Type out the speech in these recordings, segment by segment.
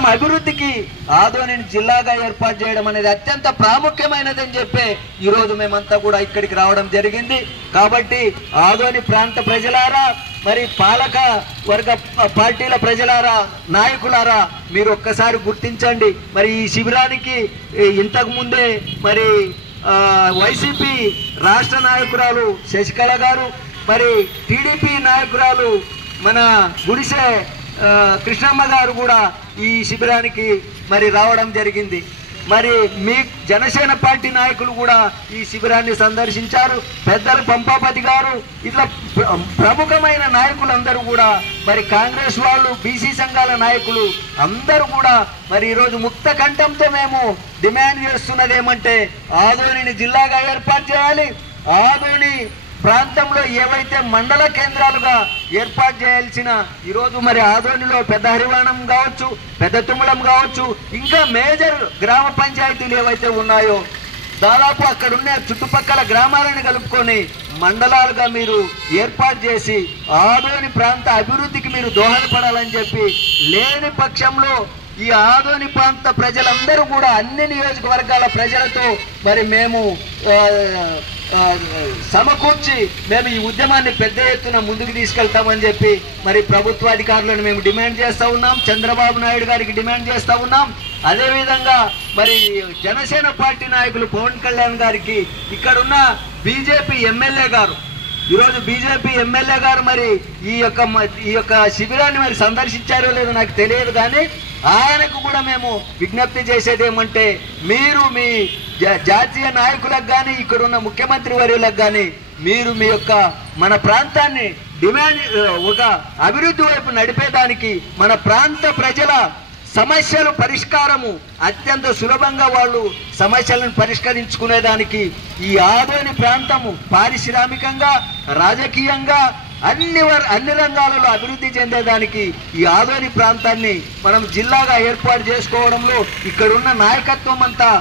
ప్రాంతం అభివృద్ధికి ఆదోనిని జిల్లాగా ఏర్పాటు చేయడం అనేది అత్యంత ప్రాముఖ్యమైనదని చెప్పి ఈరోజు మేమంతా కూడా ఇక్కడికి రావడం జరిగింది. కాబట్టి ఆదోని ప్రాంత ప్రజలారా, మరి పాలక వర్గ పార్టీల ప్రజలారా, నాయకులారా, మీరు ఒక్కసారి గుర్తించండి. మరి ఈ శిబిరానికి ఇంతకు ముందే మరి వైసీపీ రాష్ట్ర నాయకురాలు శశికళ గారు, మరి టీడీపీ నాయకురాలు మన గుడిసె కృష్ణమ్మ గారు కూడా ఈ శిబిరానికి మరి రావడం జరిగింది. మరి మీ జనసేన పార్టీ నాయకులు కూడా ఈ శిబిరాన్ని సందర్శించారు. పెద్దలు పంపాపతి గారు, ఇట్లా ప్రముఖమైన నాయకులందరూ కూడా, మరి కాంగ్రెస్ వాళ్ళు, బీసీ సంఘాల నాయకులు అందరూ కూడా మరి ఈరోజు ముక్త కంఠంతో మేము డిమాండ్ చేస్తున్నది ఏమంటే ఆదోనిని జిల్లాగా ఏర్పాటు చేయాలి. ఆదోని ప్రాంతంలో ఏవైతే మండల కేంద్రాలుగా ఏర్పాటు చేయాల్సిన ఈరోజు మరి ఆదోనిలో పెద్ద హరివాణం కావచ్చు, పెద్ద తుమ్మలం కావచ్చు, ఇంకా మేజర్ గ్రామ పంచాయతీలు ఏవైతే ఉన్నాయో దాదాపు అక్కడున్న చుట్టుపక్కల గ్రామాలను కలుపుకొని మండలాలుగా మీరు ఏర్పాటు చేసి ఆదోని ప్రాంత అభివృద్ధికి మీరు దోహదపడాలని చెప్పి, లేని పక్షంలో ఈ ఆదోని ప్రాంత ప్రజలందరూ కూడా అన్ని నియోజకవర్గాల ప్రజలతో మరి మేము సమకూర్చి మేము ఈ ఉద్యమాన్ని పెద్ద ఎత్తున ముందుకు తీసుకెళ్తామని చెప్పి మరి ప్రభుత్వాధికారులను మేము డిమాండ్ చేస్తూ ఉన్నాం. చంద్రబాబు నాయుడు గారికి డిమాండ్ చేస్తూ ఉన్నాం. అదేవిధంగా మరి జనసేన పార్టీ నాయకులు పవన్ కళ్యాణ్ గారికి, ఇక్కడున్న బీజేపీ ఎమ్మెల్యే గారు, ఈరోజు బీజేపీ ఎమ్మెల్యే గారు మరి ఈ యొక్క శిబిరాన్ని మరి సందర్శించారో లేదో నాకు తెలియదు, కానీ ఆయనకు కూడా మేము విజ్ఞప్తి చేసేది ఏమంటే మీరు మీ జాతీయ నాయకులకు కానీ ఇక్కడున్న ముఖ్యమంత్రి వర్యులకు కానీ మీరు మీ యొక్క మన ప్రాంతాన్ని ఒక అభివృద్ధి వైపు నడిపేదానికి, మన ప్రాంత ప్రజల సమస్యలు పరిష్కారము అత్యంత సులభంగా వాళ్ళు సమస్యలను పరిష్కరించుకునేదానికి ఈ ఆదోని ప్రాంతము పారిశ్రామికంగా, రాజకీయంగా అన్ని రంగాలలో అభివృద్ధి చెందేదానికి ఈ ఆదోని ప్రాంతాన్ని మనం జిల్లాగా ఏర్పాటు చేసుకోవడంలో ఇక్కడున్న నాయకత్వం అంతా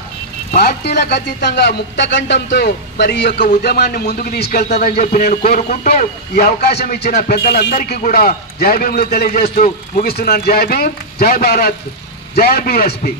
పార్టీలకు అతీతంగా ముక్త కంఠంతో మరి ఈ యొక్క ఉద్యమాన్ని ముందుకు తీసుకెళ్తాదని చెప్పి నేను కోరుకుంటూ ఈ అవకాశం ఇచ్చిన పెద్దలందరికీ కూడా జై భీములు తెలియజేస్తూ ముగిస్తున్నాను. జై భీమ్, జై భారత్, జై బీఎస్పీ.